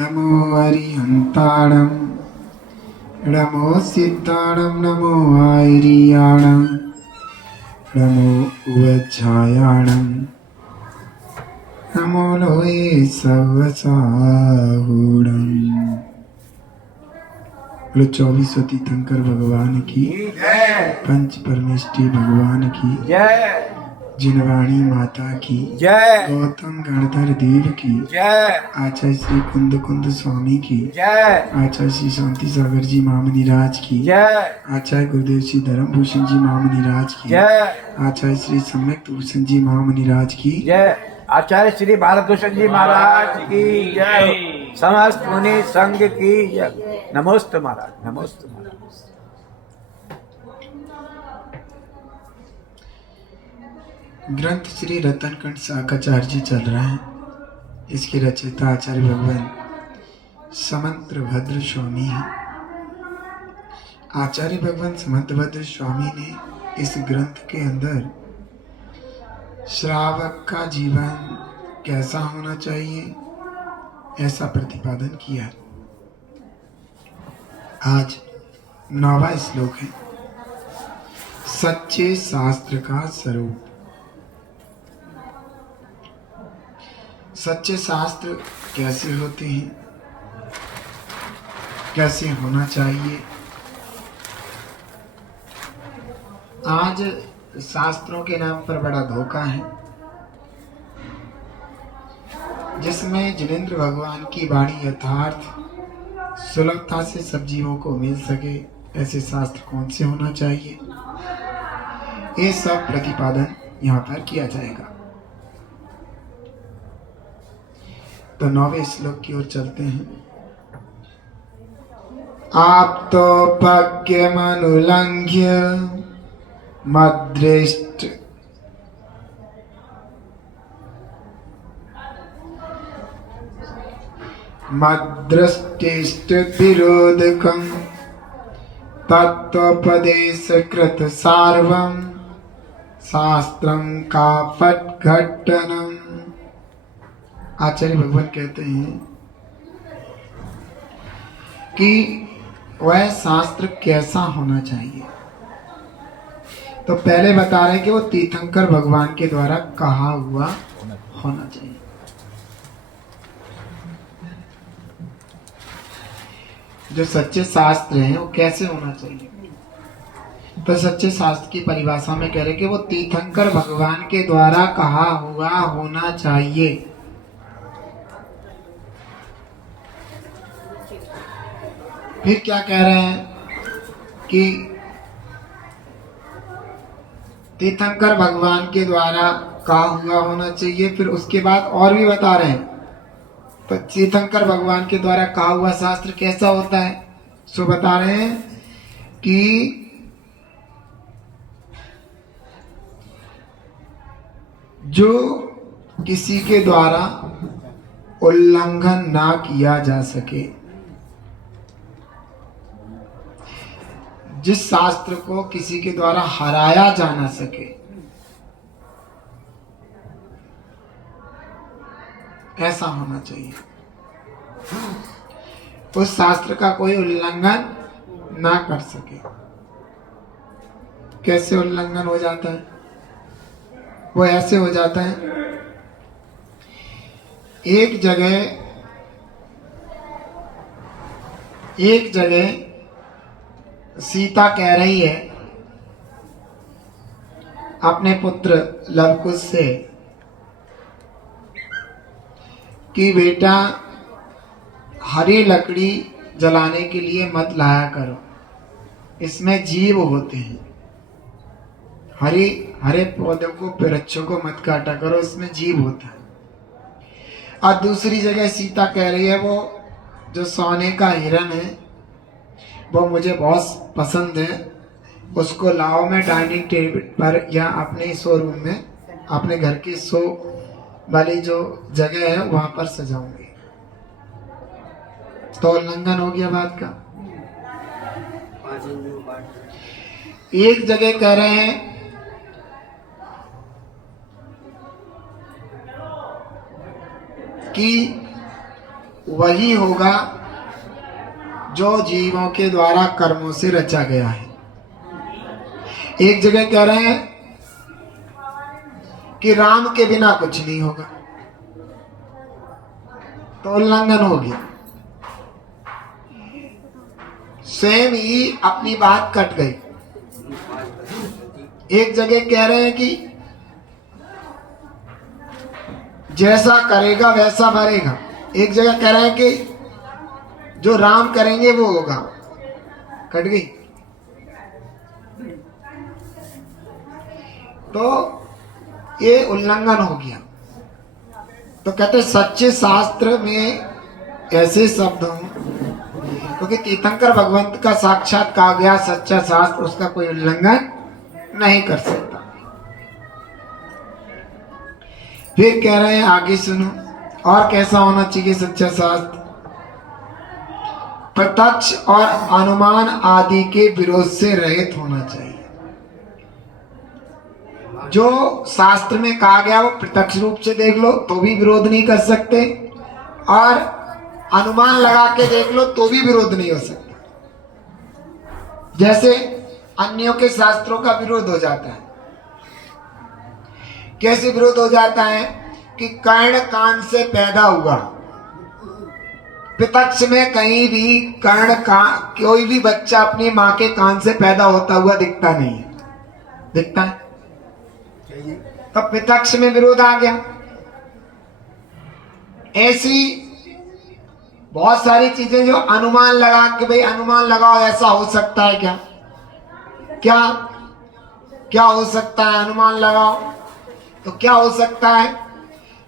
नमो हरिहंताणं नमो सिद्धाणं नमो आयरियाणं नमो उवज्झायाणं नमो लोये सवसाहूणम्। बोलो 24 तीर्थंकर भगवान की जय, पंच परमेष्ठी भगवान की जय, जिनवाणी माता की जय, गौतम गणधर देव की जय, आचार्य श्री कुंद कुंद स्वामी की जय, आचार्य श्री शांति सागर जी मामनी राज की जय, आचार्य गुरुदेव श्री धर्मभूषण जी महामुनि राज की जय, आचार्य श्री सम्यक भूषण जी महामुनि राज की जय। आचार्य श्री भारतभूषण जी महाराज की जय। समस्त मुनि संघ की जय। नमोस्तु महाराज, नमोस्तु महाराज। ग्रंथ श्री रतनकंठ शाकाचार्य जी चल रहा है। इसके रचयिता आचार्य भगवान समंत्र भद्र स्वामी है। आचार्य भगवान समंत्र भद्र स्वामी ने इस ग्रंथ के अंदर श्रावक का जीवन कैसा होना चाहिए ऐसा प्रतिपादन किया। आज 9वां श्लोक है, सच्चे शास्त्र का स्वरूप। सच्चे शास्त्र कैसे होते हैं, कैसे होना चाहिए। आज शास्त्रों के नाम पर बड़ा धोखा है, जिसमें जिनेंद्र भगवान की वाणी यथार्थ सुलभता से सब जीवों को मिल सके ऐसे शास्त्र कौन से होना चाहिए, ये सब प्रतिपादन यहाँ पर किया जाएगा। तो 9वें श्लोक की ओर चलते हैं। आप तो पज्ञमनुलंघ्य मद्दृष्ट मद्दृष्टिष्ट विरोधकं तत्त्वोपदेशकृत सार्वं शास्त्रं कापट्घट्टनम्। आचार्य भगवान कहते हैं कि वह शास्त्र कैसा होना चाहिए। तो पहले बता रहे हैं कि वो तीर्थंकर भगवान के द्वारा कहा हुआ होना चाहिए। जो सच्चे शास्त्र हैं वो कैसे होना चाहिए। तो सच्चे शास्त्र की परिभाषा में कह रहे कि वो तीर्थंकर भगवान के द्वारा कहा हुआ होना चाहिए। फिर क्या कह रहे हैं कि तीर्थंकर भगवान के द्वारा कहा हुआ होना चाहिए। फिर उसके बाद और भी बता रहे हैं, तो तीर्थंकर भगवान के द्वारा कहा हुआ शास्त्र कैसा होता है। सो बता रहे हैं कि जो किसी के द्वारा उल्लंघन ना किया जा सके, जिस शास्त्र को किसी के द्वारा हराया जा ना सके, ऐसा होना चाहिए। उस शास्त्र का कोई उल्लंघन ना कर सके। कैसे उल्लंघन हो जाता है, वो ऐसे हो जाता है, एक जगह सीता कह रही है अपने पुत्र लवकुश से कि बेटा हरी लकड़ी जलाने के लिए मत लाया करो, इसमें जीव होते हैं। हरे पौधों को वृक्षों को मत काटा करो, इसमें जीव होता है। और दूसरी जगह सीता कह रही है वो जो सोने का हिरन है वो मुझे बहुत पसंद है, उसको लाओ, मैं डाइनिंग टेबल पर या अपने शोरूम में अपने घर की शो वाली जो जगह है वहां पर सजाऊंगी। तो उल्लंघन हो गया बात का। एक जगह कह रहे हैं कि वही होगा जो जीवों के द्वारा कर्मों से रचा गया है। एक जगह कह रहे हैं कि राम के बिना कुछ नहीं होगा, तो उल्लंघन हो गया, स्वयं ही अपनी बात कट गई। एक जगह कह रहे हैं कि जैसा करेगा वैसा भरेगा, एक जगह कह रहे हैं कि जो राम करेंगे वो होगा, कट गई। तो ये उल्लंघन हो गया। तो कहते सच्चे शास्त्र में ऐसे शब्द हों, क्योंकि तीर्थंकर भगवंत का साक्षात कहा गया सच्चा शास्त्र, उसका कोई उल्लंघन नहीं कर सकता। फिर कह रहे हैं आगे सुनो, और कैसा होना चाहिए सच्चा शास्त्र? प्रत्यक्ष और अनुमान आदि के विरोध से रहित होना चाहिए। जो शास्त्र में कहा गया वो प्रत्यक्ष रूप से देख लो तो भी विरोध नहीं कर सकते, और अनुमान लगा के देख लो तो भी विरोध नहीं हो सकता। जैसे अन्यों के शास्त्रों का विरोध हो जाता है। कैसे विरोध हो जाता है? कि कर्ण कान से पैदा हुआ, प्रत्यक्ष में कहीं भी कर्ण का कोई भी बच्चा अपनी मां के कान से पैदा होता हुआ दिखता नहीं है, दिखता है? तो प्रत्यक्ष में विरोध आ गया। ऐसी बहुत सारी चीजें जो अनुमान लगा के भाई अनुमान लगाओ ऐसा हो सकता है क्या, क्या क्या हो सकता है, अनुमान लगाओ। तो क्या हो सकता है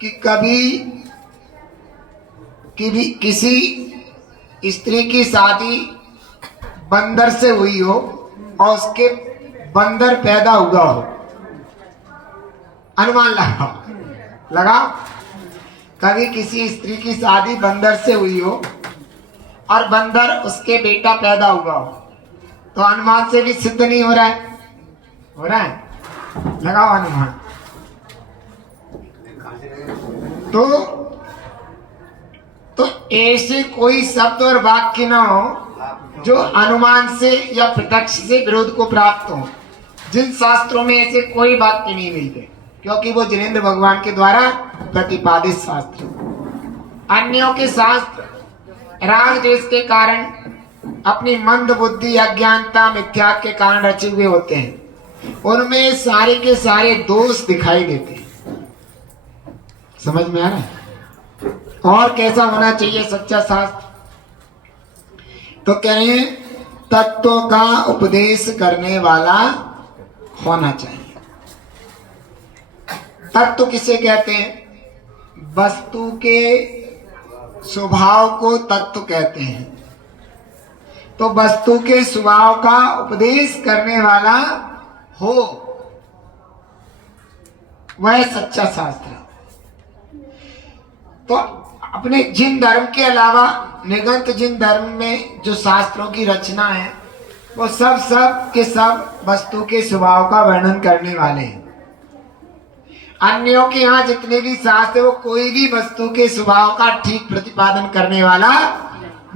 कि कभी किसी स्त्री की शादी बंदर से हुई हो और उसके बंदर पैदा हुआ हो, अनुमान लगाओ। कभी किसी स्त्री की शादी बंदर से हुई हो और बंदर उसके बेटा पैदा हुआ हो, तो अनुमान से भी सिद्ध नहीं हो रहा है? हो रहा है? लगाओ अनुमान। तो ऐसे कोई शब्द और वाक्य ना हो जो अनुमान से या प्रत्यक्ष से विरोध को प्राप्त हो। जिन शास्त्रों में ऐसे कोई वाक्य नहीं मिलते, क्योंकि वो जिनेंद्र भगवान के द्वारा प्रतिपादित शास्त्र। अन्यों के शास्त्र राग देश के कारण, अपनी मंद बुद्धि, अज्ञानता, मिथ्या के कारण रचे हुए होते हैं। उनमें सारे के सारे दोष दिखाई देते हैं। समझ में आ रहा है? और कैसा होना चाहिए सच्चा शास्त्र? तो कह रहे हैं तत्व का उपदेश करने वाला होना चाहिए। तत्व किसे कहते हैं? वस्तु के स्वभाव को तत्व कहते हैं। तो वस्तु के स्वभाव का उपदेश करने वाला हो, वह सच्चा शास्त्र है। तो अपने जिन धर्म के अलावा निगंत जिन धर्म में जो शास्त्रों की रचना है, वो सब के सब वस्तु के स्वभाव का वर्णन करने वाले हैं। अन्यों के यहाँ जितने भी शास्त्र है वो कोई भी वस्तु के स्वभाव का ठीक प्रतिपादन करने वाला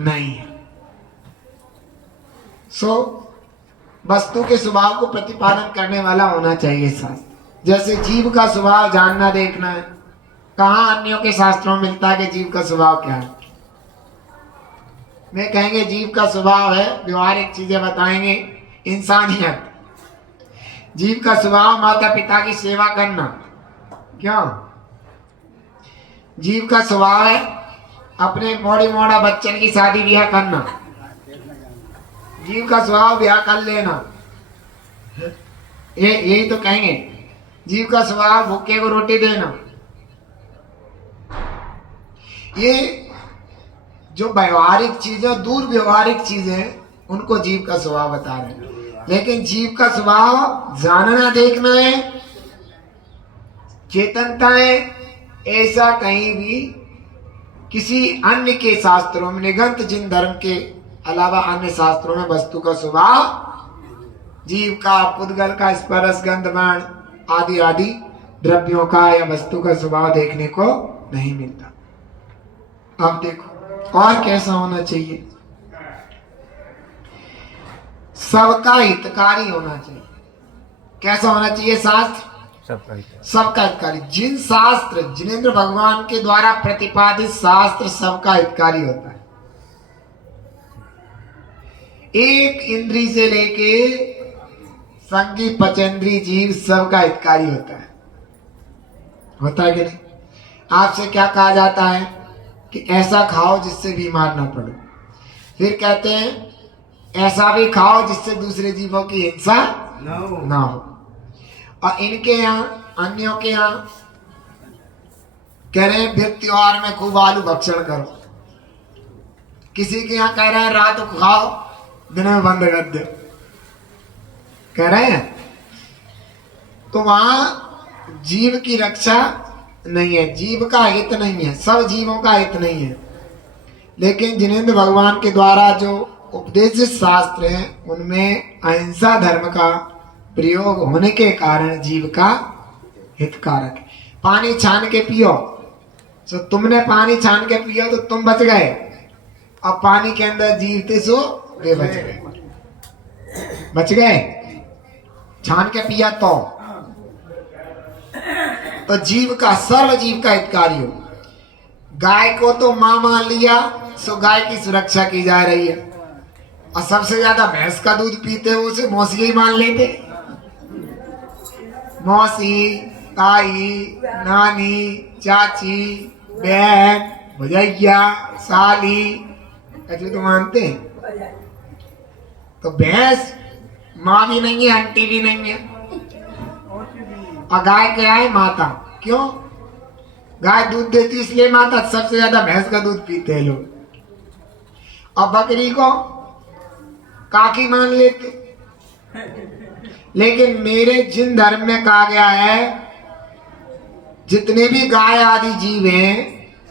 नहीं है। वस्तु के स्वभाव को प्रतिपादन करने वाला होना चाहिए शास्त्र। जैसे जीव का स्वभाव जानना देखना है, कहाँ अन्यों के शास्त्रों में मिलता है कि जीव का स्वभाव क्या है? वे कहेंगे जीव का स्वभाव है, व्यवहारिक चीजें बताएंगे, इंसानियत। जीव का स्वभाव माता पिता की सेवा करना, क्यों? जीव का स्वभाव है अपने मोड़ा बच्चन की शादी ब्याह करना। जीव का स्वभाव ब्याह कर लेना, यही तो कहेंगे। जीव का स्वभाव भूखे को रोटी देना। ये जो व्यवहारिक चीजें, दूर व्यवहारिक चीजें, उनको जीव का स्वभाव बता रहे हैं। लेकिन जीव का स्वभाव जानना देखना है, चेतनता है, ऐसा कहीं भी किसी अन्य के शास्त्रों में, निगंत जिन धर्म के अलावा अन्य शास्त्रों में वस्तु का स्वभाव, जीव का, पुद्गल का, स्पर्श, गंध, वर्ण आदि आदि द्रव्यों का या वस्तु का स्वभाव देखने को नहीं मिलता। अब देखो और कैसा होना चाहिए? सबका हितकारी होना चाहिए। कैसा होना चाहिए शास्त्र? सबका सबका हितकारी। जिन शास्त्र, जिनेंद्र भगवान के द्वारा प्रतिपादित शास्त्र सबका हितकारी होता है। एक इंद्री से लेके संगी पचेंद्री जीव सबका हितकारी होता है। होता है कि नहीं? आपसे क्या कहा जाता है कि ऐसा खाओ जिससे बीमार ना पड़ो। फिर कहते हैं ऐसा भी खाओ जिससे दूसरे जीवों की हिंसा ना हो। और इनके यहाँ, अन्यों के यहाँ कह रहे हैं फिर त्योहार में खूब आलू भक्षण करो। किसी के यहाँ कह रहे हैं रात को खाओ, दिन में बंद कर दो, कह रहे हैं। तो वहां जीव की रक्षा नहीं है, जीव का हित नहीं है, सब जीवों का हित नहीं है। लेकिन जिनेंद्र भगवान के द्वारा जो उपदेशित शास्त्र हैं उनमें अहिंसा धर्म का प्रयोग होने के कारण जीव का हितकारक है। पानी छान के पियो, तो तुमने पानी छान के पिया तो तुम बच गए, अब पानी के अंदर जीव थे सो वे बच गए। बच गए, छान के पिया तो जीव का, सर्व जीव का हितकारी हो। गाय को तो मां मान लिया, सो गाय की सुरक्षा की जा रही है। और सबसे ज्यादा भैंस का दूध पीते हो उसे मौसी ही मान लेते। मौसी, ताई, नानी, चाची, बहन, भैया, साली, ऐसे तो मानते हैं। तो भैंस माँ भी नहीं है, आंटी भी नहीं है। और गाय क्या है? माता। क्यों? गाय दूध देती इसलिए माता। सबसे ज्यादा भैंस का दूध पीते हैं लोग। और बकरी को काकी मान लेते। लेकिन मेरे जिन धर्म में कहा गया है जितने भी गाय आदि जीव हैं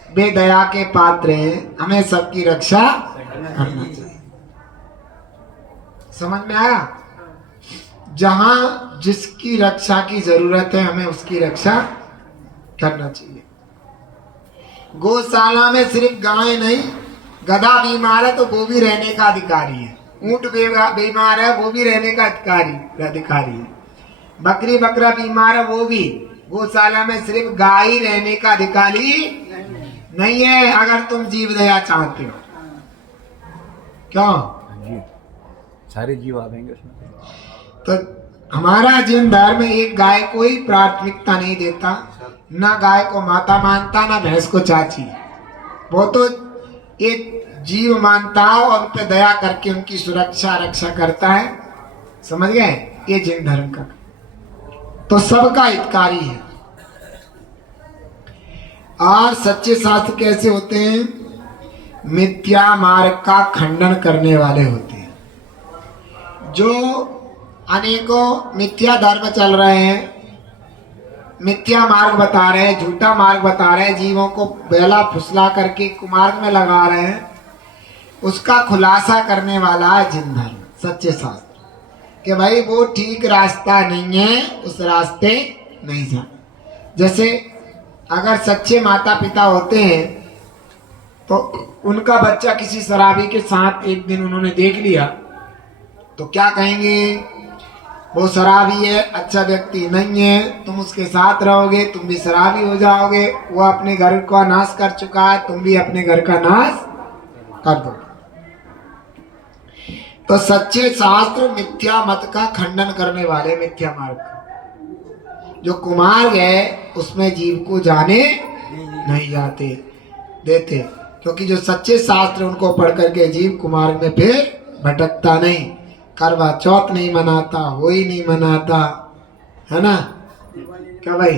वे दया के पात्र हैं, हमें सबकी रक्षा करना चाहिए। समझ में आया? जहां जिसकी रक्षा की जरूरत है हमें उसकी रक्षा करना चाहिए। गौशाला में सिर्फ गाय नहीं, गधा बीमार है तो वो भी रहने का अधिकारी है। ऊंट बीमार है वो भी रहने का अधिकारी है। बकरी बकरा बीमार है वो भी। गौशाला में सिर्फ गाय ही रहने का अधिकारी नहीं है, अगर तुम जीव दया चाहते हो। क्यों? सारे जीव आवेंगे उसमें। तो हमारा जिन धर्म एक गाय को ही प्राथमिकता नहीं देता, ना गाय को माता मानता, ना भैंस को चाची। वो तो एक जीव मानता है और उन पे दया करके उनकी सुरक्षा रक्षा करता है। समझ गए? ये जिन धर्म का तो सबका हितकारी है। और सच्चे शास्त्र कैसे होते हैं? मिथ्या मार्ग का खंडन करने वाले होते हैं। जो अनेकों मिथ्या धर्म चल रहे हैं, मिथ्या मार्ग बता रहे हैं, झूठा मार्ग बता रहे हैं, जीवों को बेला फुसला करके कुमार्ग में लगा रहे हैं, उसका खुलासा करने वाला है जिन धर्म, सच्चे शास्त्र। कि भाई वो ठीक रास्ता नहीं है, उस रास्ते नहीं जाना। जैसे अगर सच्चे माता पिता होते हैं तो उनका बच्चा किसी शराबी के साथ एक दिन उन्होंने देख लिया तो क्या कहेंगे? वो शराबी है, अच्छा व्यक्ति नहीं है, तुम उसके साथ रहोगे, तुम भी शराबी हो जाओगे। वो अपने घर का नाश कर चुका है, तुम भी अपने घर का नाश कर दो। तो सच्चे शास्त्र मिथ्या मत का खंडन करने वाले, मिथ्या मार्ग जो कुमार्ग है उसमें जीव को जाने नहीं जाते देते, क्योंकि जो सच्चे शास्त्र उनको पढ़ करके जीव कुमार्ग में फिर भटकता नहीं, करवा चौथ नहीं मनाता, होली नहीं मनाता, है ना? क्या भाई?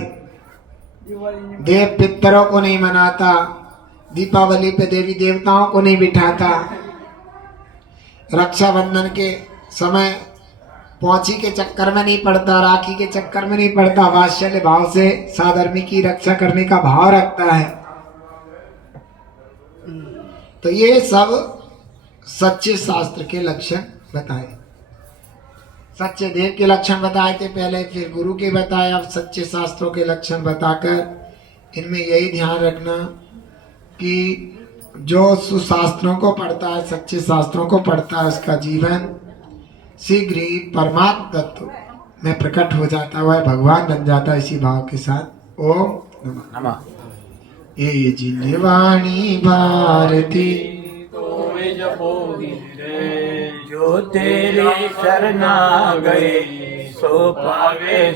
देव पितरों को नहीं मनाता, दीपावली पे देवी देवताओं को नहीं बिठाता, रक्षाबंधन के समय पौची के चक्कर में नहीं पड़ता, राखी के चक्कर में नहीं पड़ता, वात्सल्य भाव से साधर्मी की रक्षा करने का भाव रखता है। तो ये सब सच्चे शास्त्र के लक्षण बताए। सच्चे देव के लक्षण बताए थे पहले, फिर गुरु के बताए, अब सच्चे शास्त्रों के लक्षण बताकर इनमें यही ध्यान रखना कि जो सुशास्त्रों को पढ़ता है, सच्चे शास्त्रों को पढ़ता है, उसका जीवन शीघ्र ही परमात्म तत्व में प्रकट हो जाता हुआ भगवान बन जाता है। इसी भाव के साथ ओम नमः। नमः। ये जिनवाणी भारती जो तेरे शरणा गए सो पावे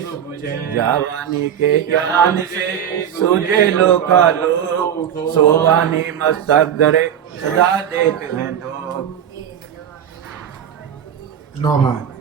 जावानी के ज्ञान से सूझे लोकालोक सोवानी मस्तक धरे सदा देख हैं लोग। नौ बार